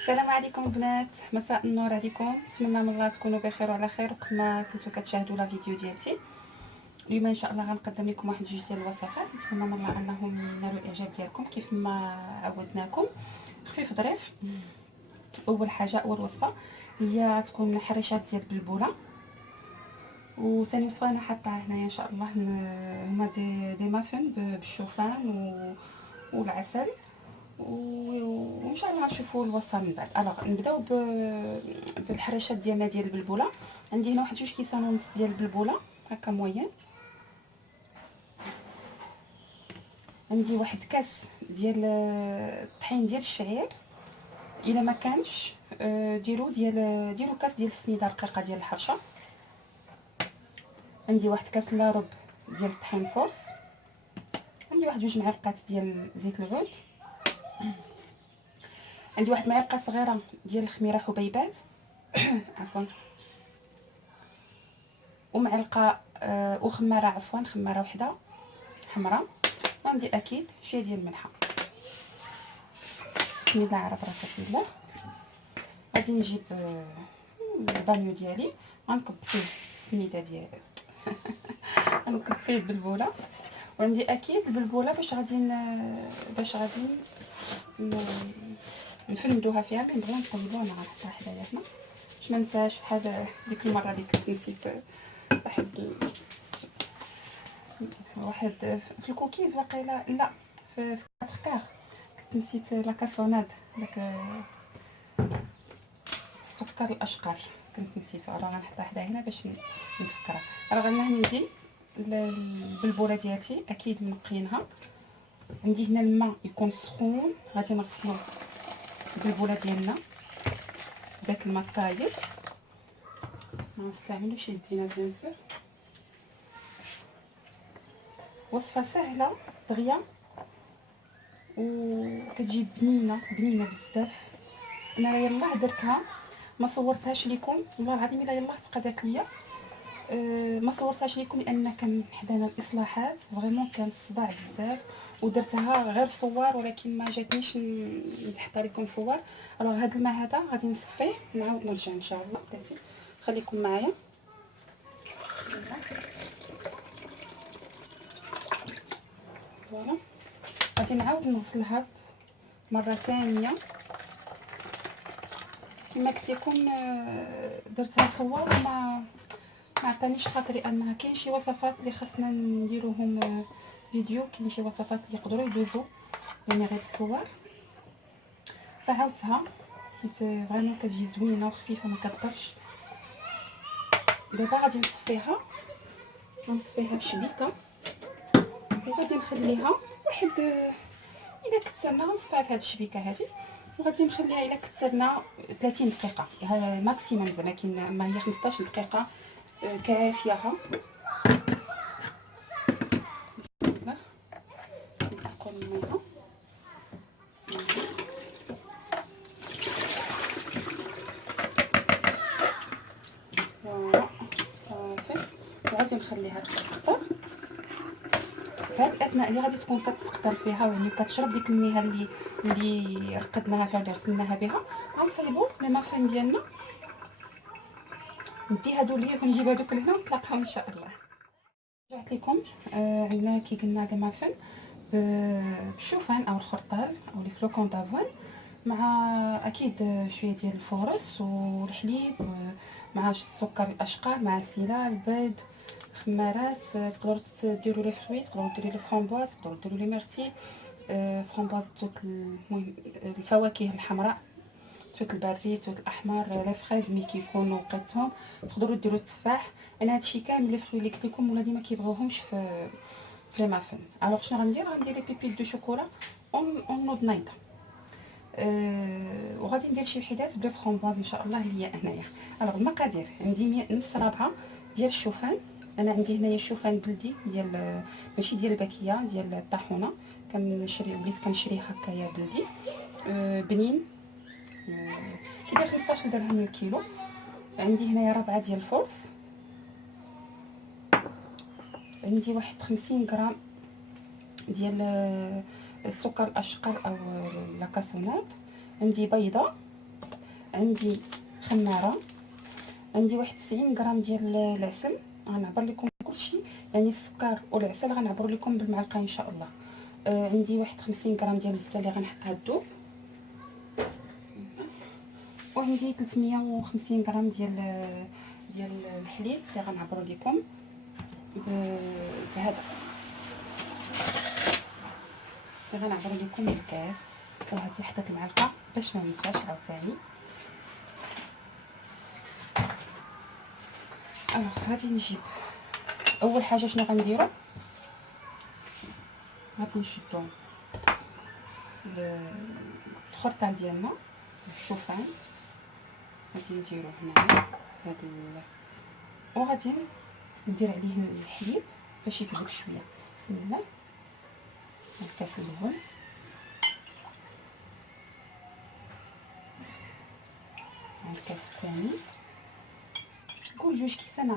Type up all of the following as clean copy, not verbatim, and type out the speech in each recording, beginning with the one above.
السلام عليكم البنات، مساء النور عليكم. نتمنى من الله تكونوا بخير وعلى خير وقت ما كنتو كتشاهدوا لا فيديو ديالتي. اليوم ان شاء الله غنقدم لكم واحد جوج ديال الوصفات، نتمنى من الله انهم ينالوا الاعجاب ديالكم كيف ما عودناكم. خفيف ظريف. اول حاجه اول وصفه هي تكون حريشات ديال البلبوله، وثاني وصفه انا حاطاها هنايا ان شاء الله هما دي مافن بالشوفان والعسل، وان شاء الله نشوفوا الوصفه من بعد. الوغ نبداو بالحريشات ديالنا ديال البلبوله. عندي هنا واحد جوج كيسان ونص ديال البلبوله هكا موين. عندي واحد كاس ديال الطحين ديال الشعير، الا ما كانش ديروا كاس ديال السميده رقيقه ديال الحرشه. عندي واحد كاس لا ربع ديال الطحين فورس. عندي واحد جوج معالق ديال زيت العود. عندي واحد معلقه صغيره ديال الخميره حبيبات عفوا، ومعلقه وخماره عفوا خماره وحده حمراء. وعندي اكيد شويه ديال الملحه. بسم الله على بركه الله. غادي نجيب البانيو ديالي، غنكب فيه السميده ديالي غنكب فيه البلبوله. وعندي اكيد البلبوله باش غادي نفندوها فيها. اللي نبغيو نطيبوها انا غنحطها حدايا هنا باش ما ننساش بحال ديك المره اللي كنت نسيت واحد في الكوكيز واقيلا، لا في كاخ كنت نسيت لا كاسوناد، داك السكر الاشقر كنت نسيتو. راه غنحطها حدا هنا باش نتفكرها. راه غنهندي البلبوله ديالتي اكيد منقينها. عندي هنا الماء يكون سخون، غادي نغسلو البلبوله ديالنا داك الماء طايب. ما نستعملوش يدينا بيان سور. وصفه سهله دغيا وكتجي بنينه بزاف. انا يلاه درتها ما صورتهاش لكم، والله العظيم الا يلاه تقادت ليا. ما صورتهاش لكم لان كان حدانا الاصلاحات فريمون، كان الصداع بزاف ودرتها غير صور، ولكن ما جاتنيش نحطها لكم صور. راه هذا الماء هذا غادي نصفيه نعاود نرجع ان شاء الله. بلاتي خليكم معايا. فوالا غادي نعاود نغسلها مره ثانيه. كما قلت لكم درتها صور وما ما عطانيش خاطري انها كاين شي وصفات اللي خاصنا نديروهم فيديو، كاين شي وصفات اللي يقدروا يدوزوا يعني غير الصور. فعاودتها حيت فريمون كتجي زوينه وخفيفه ما كضرش. دابا غادي نصفيها بشبيكه وغادي نخليها واحد الا كثرنا غنصفيها في هذه الشبيكه هذه، وغادي نخليها الا كثرنا 30 دقيقه هذا ماكسيموم، زعما كاين ما هي 15 دقيقه كافيها. بسم الله نحكم المياه. فوالا صافي. وغادي نخليها تسقطر. في هذا الاثناء اللي غادي تكون كتسقطر فيها يعني كتشرب ديك المياه اللي رقدناها فيها اللي غسلناها بها، غنصايبوا لي مافين ديالنا. ندي هادو ليا ونجيب هادوك لهنا ونطلقهم ان شاء الله. رجعت لكم. عندنا كي قلنا لي مافين بالشوفان او الخرطال او لي فلوكون دافوان، مع اكيد شويه ديال الفورص والحليب، مع السكر الاشقر، مع السيله، البيض، خمارات. تقدروا ديروا لي فروي، تقدروا ديروا لي فرامبواز، تقدروا ديروا لي ميرتي. فرامبواز توت، المهم الفواكه الحمراء، توت البري، توت الاحمر، لي فريز مي كيكونوا وقيتهم. تقدروا ديروا التفاح. انا هادشي كامل لي فروي اللي قلت لكم ولادي ما كيبغيوهمش في لي مافن. الوغ شنو غندير لي بيبيل دو شوكولا اون نوض نايضه. وغادي ندير شي وحدات بلي فرامبواز ان شاء الله اللي هي هنايا. الوغ المقادير عندي نص رابعه ديال الشوفان. انا عندي هنايا الشوفان بلدي ديال ماشي ديال الباكيه، ديال الطاحونه. وليت كنشري هكايا بلدي بنين، كيدير 15 درهم للكيلو. عندي هنايا ربعه ديال الفورس. عندي واحد 50 غرام ديال السكر الاشقر او لاكاسونات. عندي بيضه عندي خماره، عندي واحد 90 غرام ديال العسل. غنعبر لكم كلشي، يعني السكر والعسل غنعبر لكم بالمعلقه ان شاء الله. عندي واحد 50 غرام ديال الزبده اللي غنحطها تذوب، وعندي 350 غرام ديال الحليب اللي غنعبروا لكم بهذا اللي غنعبروا لكم الكاس. وهذه حطيت المعلقه باش ما ننساش عاوتاني. غادي نجيب اول حاجه شنو غنديروا، غادي نشدو الخرطال ديالنا الشوفان، غادي نديرو هنايا هذا، وغادي ندير عليه الحليب باش يتذوب شويه. بسم الله. الكاس الاول، الكاس الثاني، قول جوج كيسان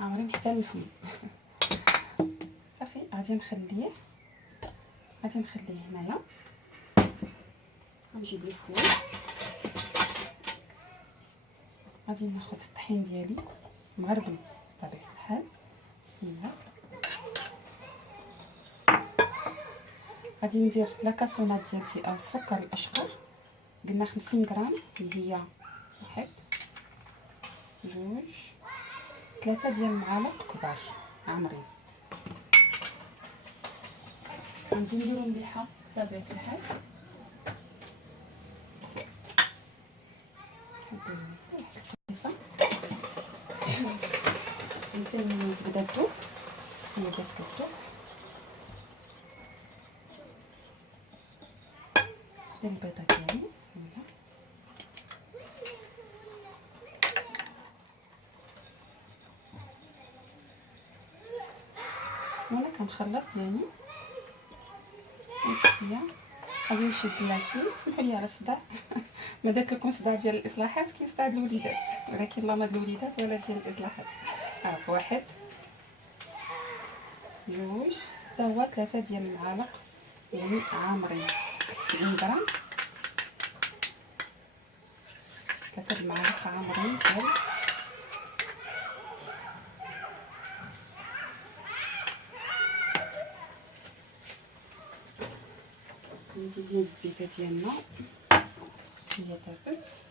عامرين حتى للفم. صافي غادي نخليه هنايا. غنجيب الفوار، غادي ناخذ الطحين ديالي مغربل بطبيعه الحال. بسم الله. غادي ندير لاكاسونات ديالتي او السكر الاشقر، قلنا 50 غرام اللي هي واحد جوج 3 ديال المعالق كبار عامرين. غادي نديرو الملحه بطبيعه الحال، نسيو الزبده الذوب، هي بدات كتذوب. ندير البيضه ديالي. بسم الله. وانا كنخلط يعني شويه. غادي نشد اللاسين، سمحوا لي على الصداع. ما درت لكم صداع ديال الاصلاحات، كاين صداع ديال الوليدات، ولكن لا ما ديال الوليدات ولا ديال الاصلاحات. واحد جوج حتى هو 3 ديال المعالق يعني عامرين 90 غرام، 3 المعالق عامرين ديال ندير هي الزبيده ديالنا هي ذابت.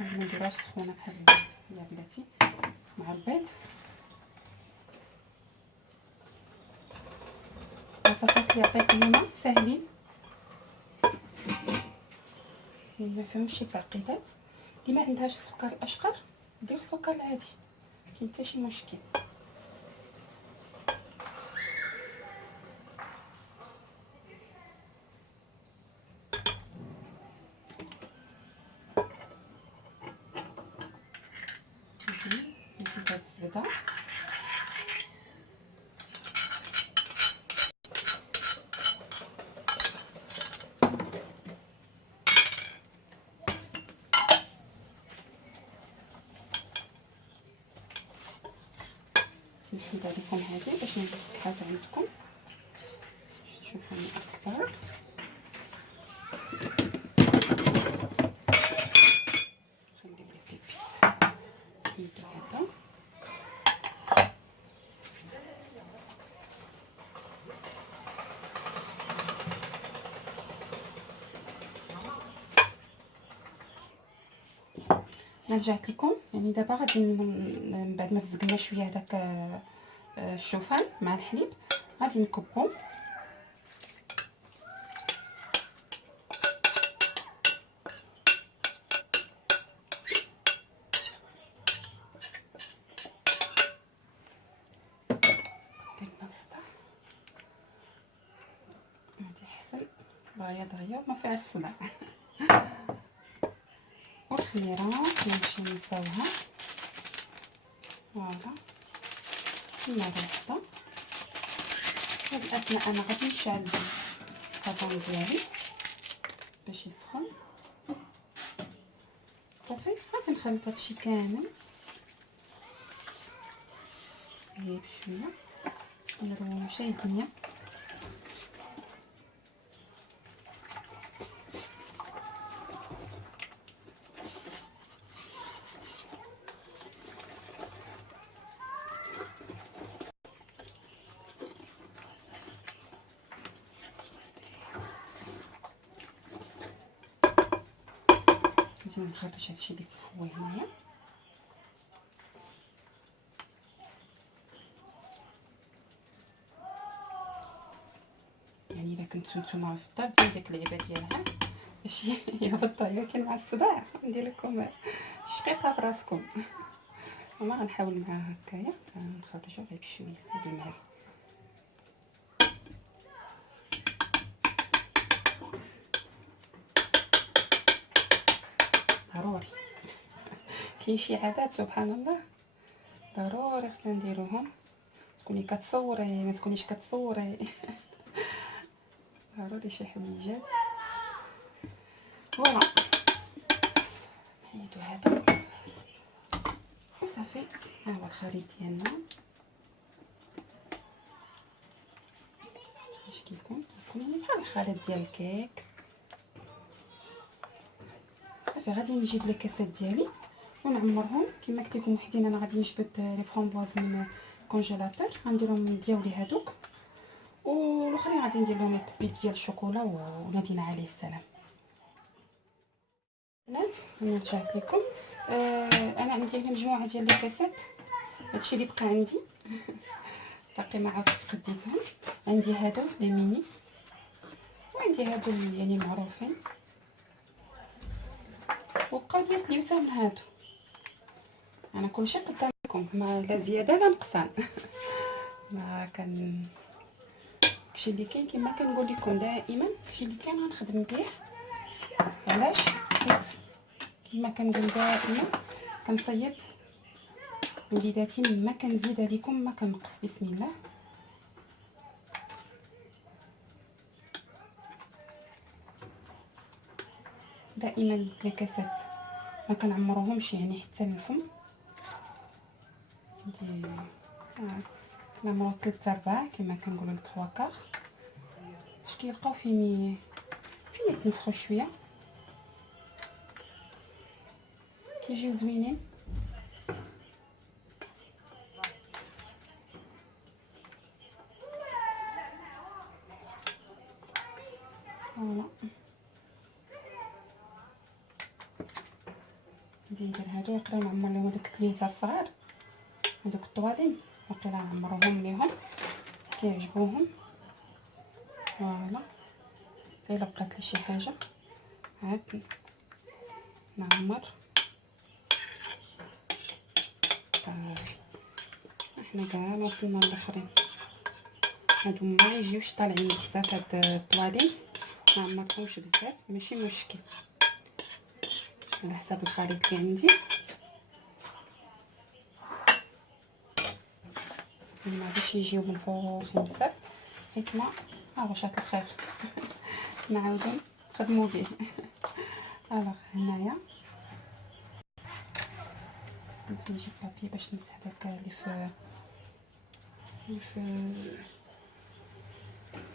ما نديروهاش سخونه بحال يا بلاتي مع البيض. وصفات اللي عطيت اليوم ساهلين، ما فيهمش شي تعقيدات. اللي ما عندهاش السكر الاشقر دير السكر العادي، كاين حتى شي مشكل. نزيد هاد الزبده، نحيد عليكم هذه باش نحاز عندكم تشوفوني اكثر. خلي لي بيبي نحيدو هذا. رجعت لكم يعني دابا غادي من بعد ما فزقنا شويه هذاك الشوفان مع الحليب غادي نكبو. درنا الصداع غادي احسن بياض ما فيهاش الصداع. والخميره نمشيو نساوها فوالا مره واحده. هاد الاثناء انا غادي نشعل الطاجون ديالي باش يسخن. صافي غادي نخلط هادشي كامل غير بشويه نديرو شي دميه غادي نخرج هادشي اللي في الفوي هنايا. يعني الا كنتو نتوما في الدار ديال ديك اللعبه ديالها باش يهبط ولكن مع الصداع ندير لكم شقيقه في راسكم. وما غنحاول معها هكايا نخرجو غير بشويه هاد الماء. ضروري كاين شي عادات سبحان الله ضروري خصنا نديروهم. تكوني كتصوري ما تكونيش كتصوري ضروري شي حويجات. فوالا نحيدو هذا وصافي. ها هو الخليط ديالنا اش كيكون بحال الخليط ديال الكيك. صافي غادي نجيب لي كاسات ديالي ونعمرهم كما قلت لكم. وحدين انا غادي نجبد لي فرومبواز من الكونجيلاتور غنديرهم دياولي هذوك، والاخرين غادي ندير لهم البيت ديال الشوكولا ونبينا عليه السلام. بنات انا رجعت لكم. انا عندي هنا مجموعه ديال لي كاسات. هادشي اللي بقى عندي باقي ما عاودتش تقديتهم. عندي هادو لي ميني وعندي هادو يعني معروفين، وبقاو ديال اليوتا من هادو. انا كلشي قدامكم ما لا زياده لا نقصان. ما كان داكشي اللي كاين كما كنقول لكم دائما داكشي اللي كاين غنخدم به. علاش؟ حيت كما كنقول دائما كنصيب وليداتي ما كنزيد عليكم ما كنقص. بسم الله. دائما الكاسات ما كنعمروهمش يعني حتى للفم. ندي كنعمرو 3/4 كما كنقولوا 3/4 باش كيبقاو فين يتنفخوا شويه كيجيو زوينين. فوالا غادي ندير هادو يقدر نعمر لهم هذوك التليوته الصغار هذوك الطوالين وقيلا نعمرهم ليهم كيعجبوهم. فوالا حتى الا بقات لي شي حاجه عاد نعمر. صافي احنا كاع وصلنا للاخرين. هادو ما يجيوش طالعين بزاف هاد الطوالين ما عمرتهمش بزاف ماشي مشكل على حسب الخليط اللي عندي. ما غاديش يجيو منفوخين بزاف حيت ما واش هاد الخير نعاودو نخدمو به. الوغ هنايا غادي نجيب بابي باش نمسح داك اللي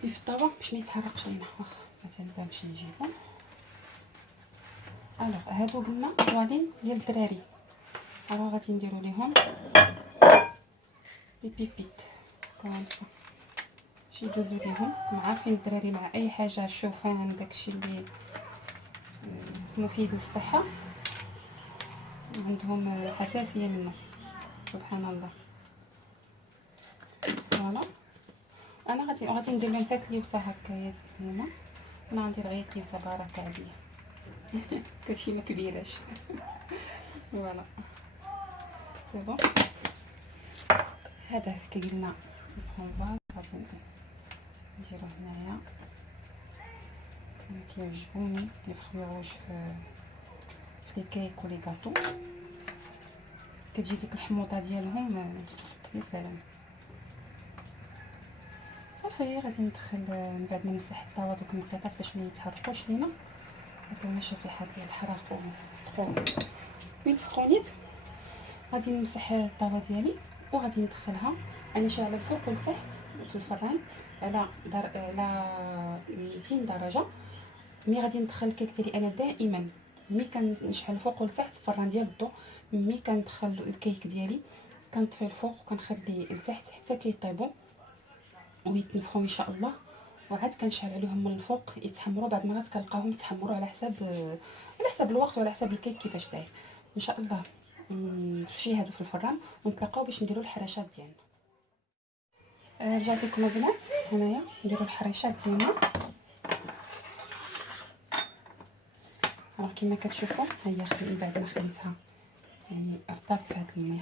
في الطاوه باش ما يتحرقش لينا. واخا مازال باغي نجيبو. الوغ هادو قلنا طوالين ديال الدراري. الوغ غادي نديرو ليهم لي بيبيت كومسا شي يدوزو ليهم. عارفين الدراري مع اي حاجه الشوفان داكشي اللي مفيد للصحه عندهم حساسيه منه سبحان الله. فوالا انا غادي ندير لهم حتى اليوتا هكايا هما. انا غندير غير اليوتا بركه عليا كلشي ما كبيراش. فوالا سي بون. هذا كي قلنا الفرomباز غادي نديرو هنايا. انا كيعجبوني لي فخوي روج في لي كيك ولي كاطو كتجي ديك الحموضه ديالهم يا سلام. صافي غادي ندخل من بعد ما نمسح الطاوه دوك النقيطات باش ما يتحرقوش لينا. هذا ماشي الريحه ديال الحراق وسخون. وين سخونيت غادي نمسح الطاوه ديالي وغادي ندخلها انا شاعله الفوق والتحت في الفران على 200 درجه. مي غادي ندخل الكيك ديالي انا دائما مي كنشعل الفوق والتحت في الفران ديال الضو. مي كندخل الكيك ديالي كنطفي الفوق وكنخلي التحت حتى كيطيبوا ويتنفخوا ان شاء الله. وعاد كنشعل عليهم من الفوق يتحمروا. بعض المرات كنلقاهم يتحمروا على حسب الوقت وعلى حسب الكيك كيفاش داير. ان شاء الله نخشي هادو في الفران ونتلاقاو باش نديروا الحراشات ديالنا. رجعت لكم البنات، هنايا نديروا الحراشات ديالنا. راه كما كتشوفوا ها هي من بعد ما خليتها يعني رطبت في هاد المية،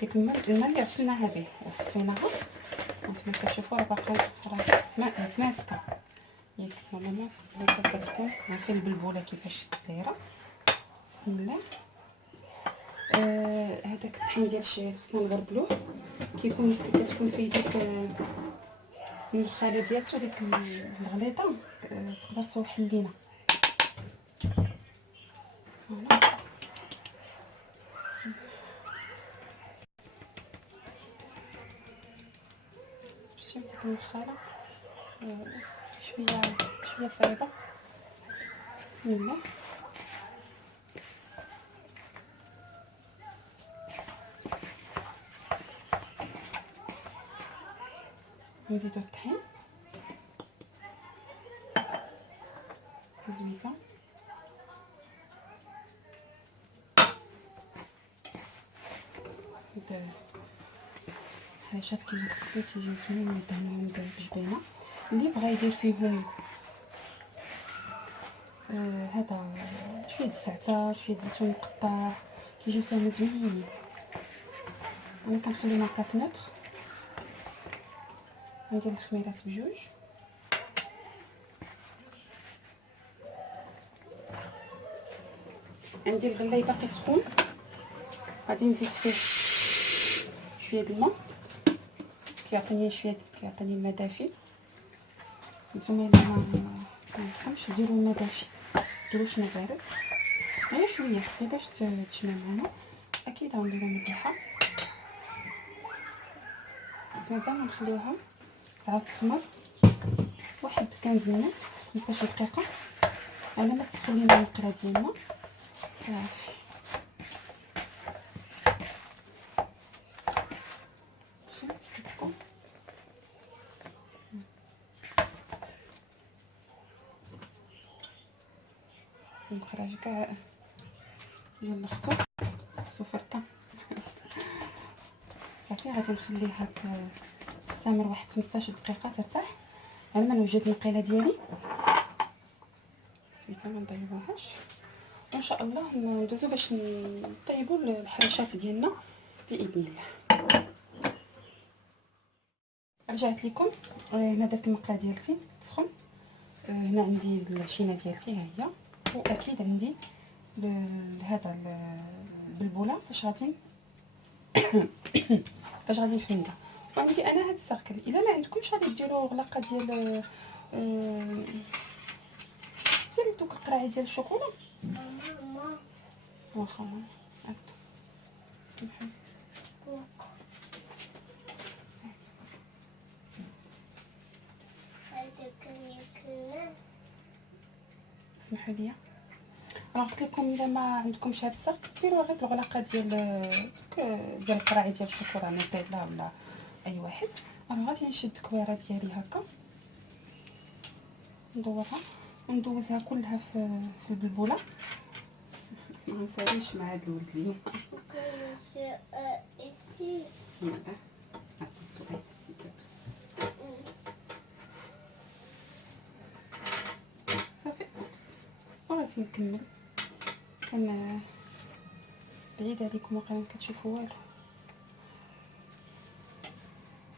ديك الماء اللي غسلناها به وصفيناها، كما كتشوفوا راه باقا متماسكه. ياك نورمالمون كتكون عارفين البلبوله كيفاش دايره. بسم الله. هذاك الطحين ديال الشعير خصنا نغربلوه، كتكون فيه ديك النخاله ديالته، ديك الغليظه تقدر توحل لينا. شتي ديك النخاله شويه صعيبه. بسم الله. نزيدو الطحين زويته، هاد الحراشات كيما قلت كيجيو زوينين ندهنوهم بجبينه. اللي بغا يدير فيهم هذا شويه الزعتر شويه زيتون مقطع كيجيو حتى زوينين. انا كنخلي ماركات نوتر، ندير الخميرات بجوج. عندي الغلاي باقي سخون، غادي نزيد فيه شويه د الماء كيعطيني الماء دافي. نتوما الا ما كنفهمش ديروا الماء دافي، ديروش ماء بارد، غير شويه غير باش تجمع معنا. اكيد غنديروا مليحه، مازال نخليوها تعاود تخمر واحد 15 مينوت 15 دقيقه على ما تسخن لينا المقله ديالنا صافي. كتكون المقراج كاع ديال اختو سفركه صافي. غادي نخليها تخمر واحد 15 دقيقه ترتاح على ما نوجد المقيله ديالي. سميتها ما نضيعوهاش، وان شاء الله ندوزو باش نطيبوا الحراشات ديالنا باذن الله. رجعت لكم، هنا درت المقله ديالتي تسخن. هنا عندي العشينه ديالتي ها هي، واكيد عندي هذا البلبوله فاش غادي نفندها. وعندي انا هاد الساكل. الا ما عندكمش غادي ديروا غلاقه ديال دوك القراعي ديال الشوكولا. ماما واخا هاك سمحوا اسمحوا لي. انا قلت لكم الا ما عندكمش هاد الساق ديروا غير بالغلاقه ديال القراعي ديال الشوكولا نوتيلا ولا اي واحد. انا غادي نشد الكويره ديالي هكا ندورها وندوزها كلها في البلبوله. ما نساليش مع هاد الولد اليوم. صافي وغادي نكمل. كان بعيد عليكم وقيلا كتشوفوا والو.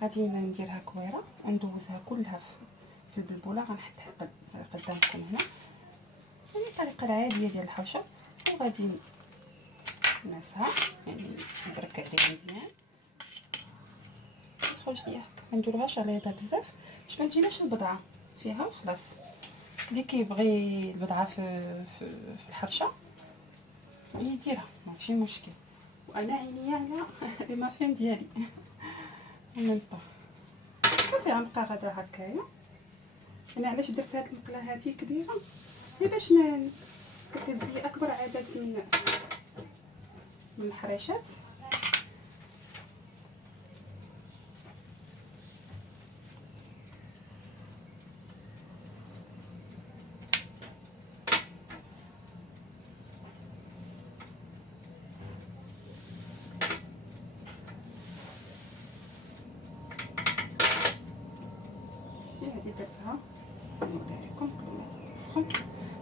غادي نديرها كويره وندوزها كلها في البلبوله. غنحطها قدامكم هنا يعني الطريقه العاديه ديال الحوشه، وغادي نمسها يعني نبرك عليها مزيان. تدخلش ليا هكا، ما نديروهاش غليظه بزاف باش ما تجيناش البضعه فيها. خلاص اللي كيبغي البضعه في الحرشه يديرها ماشي مشكل. وانا عينيا على لي مافين ديالي ميم با صافي. غنبقى غدا هكايا. انا علاش درت هاد المقله هادي كبيره؟ غير باش كتهز لي اكبر عدد من الحراشات. هذه درتها نوريها لكم قبل ما تسخن.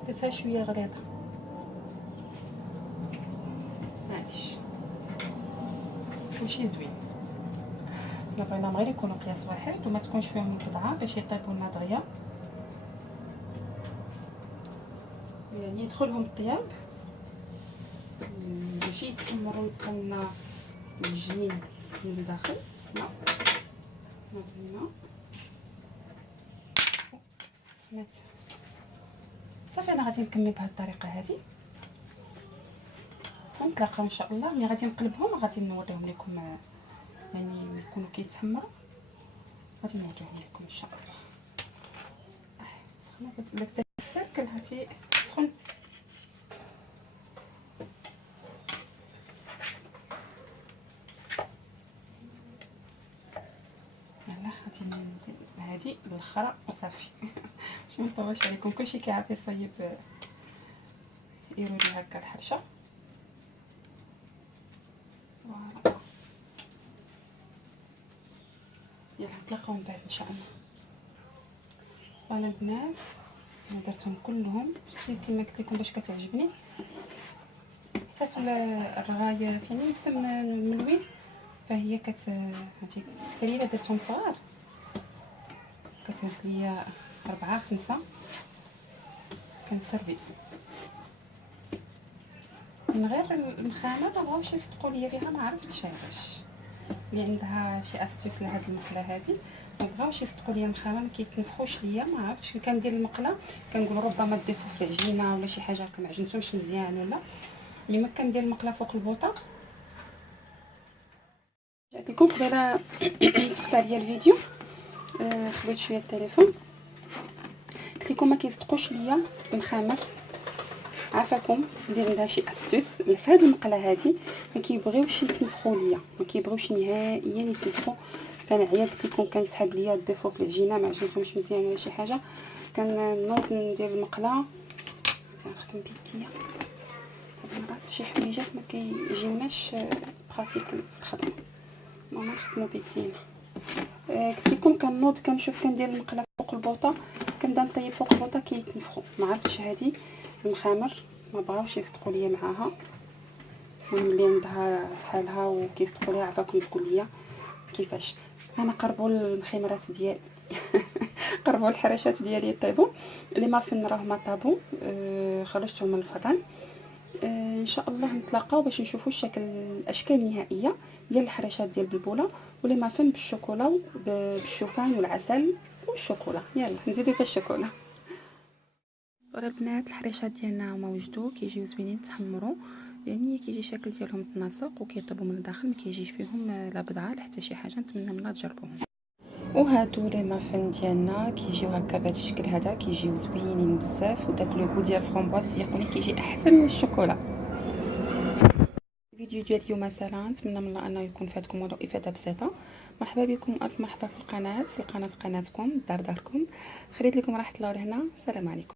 درتها شويه غليظه معليش ماشي زوين. حنا بغيناهم غير يكونوا قياس واحد وما تكونش فيهم القطعه باش يطيبوا لنا دغيا، يعني يدخلهم الطياب ماشي يتحمروا ويبقاو لنا الجنين من الداخل. لا بغينا سخنات صافي. انا غادي نكمل بهذه الطريقه هذه ونتلاقاو ان شاء الله. ملي غادي نقلبهم غادي نوريهم لكم، يعني يكونوا كيتحمروا غادي نوريهم لكم ان شاء الله. سخنه داك السركل هاتي سخن. يلا غادي ندير هادي بالاخره وصافي. باش ما نطولش عليكم، كلشي كيعرف يصايب يرولي هكا الحرشه. فوالا يلا نتلاقاو من بعد ان شاء الله. فوالا البنات انا درتهم كلهم شتي كما قلت لكم باش كتعجبني حتى في الرغايه يعني مسم الملوي، فهي هادي السليله درتهم صغار كتهز ليا 4 5 كنسربي. من غير المخامه ما بغاوش يصدقوا ليا فيها، ما عرفتش علاش. اللي عندها شي استيس لهاد المقله هادي ما بغاوش يصدقوا ليا المخامه، ما كيتنفخوش ليا، ما عرفتش. كي كندير المقله كنقول ربما ديفو في العجينه ولا شي حاجه هكا ما عجنتهمش مزيان، ولا ملي ما كندير المقله فوق البوطه. جات لكم قبيله تقطع ليا الفيديو، خبيت شويه التليفون. قلت لكم ما كيصدقوش ليا المخامر، عافاكم ندير لها شي استيس في هذه المقله هذه. ما كيبغيوش يتنفخوا ليا، ما كيبغيوش نهائيا يتنفخوا. كنعيا قلت لكم كيسحب ليا الديفو في العجينه، ما عجنتهمش مزيان ولا شي حاجه. كنوض ندير المقله نخدم بيديا. مرات شي حويجات ما كيجيوناش براتيك في الخدمه، ما نخدموا بيدينا. قلت لكم كنوض كنشوف كندير المقله فوق البوطه، كنبدا نطيب فوق البوطه كيتنفخوا. ما عرفتش هذه المخامر ما بغاوش يصدقوا ليا معاها. ملي عندها بحالها وكيصدقوا ليها عافاكم تقول ليا كيفاش. انا قربوا المخيمرات ديالي قربوا الحراشات ديالي يطيبوا. اللي ما فن راهما طابوا، خرجتهم من الفران. ان شاء الله نتلاقاو باش نشوفوا الاشكال النهائيه ديال الحراشات ديال البلبوله، واللي ما فن بالشوكولا بالشوفان والعسل والشوكولا. يلا نزيدو حتى الشوكولا. ورا البنات الحريشات ديالنا هما وجدوا كيجيو زوينين تحمروا، يعني كيجي الشكل ديالهم متناسق وكيطيبوا من الداخل، ما كيجيش فيهم لا بضعه لا حتى شي حاجه. نتمنى ملا تجربوهم. وهادو لي مافن ديالنا كيجيو هكا بهذا الشكل هذا، كيجيو زوينين بزاف، وداك لو غو ديال الفرامبواز يقولي كيجي احسن من الشوكولا. الفيديو ديال اليوم سهله، نتمنى من الله انه يكون فاتكم ولو افاده بسيطه. مرحبا بكم، الف مرحبا في القناه قناتكم دار داركم. خليت لكم راحه الله لهنا. السلام عليكم.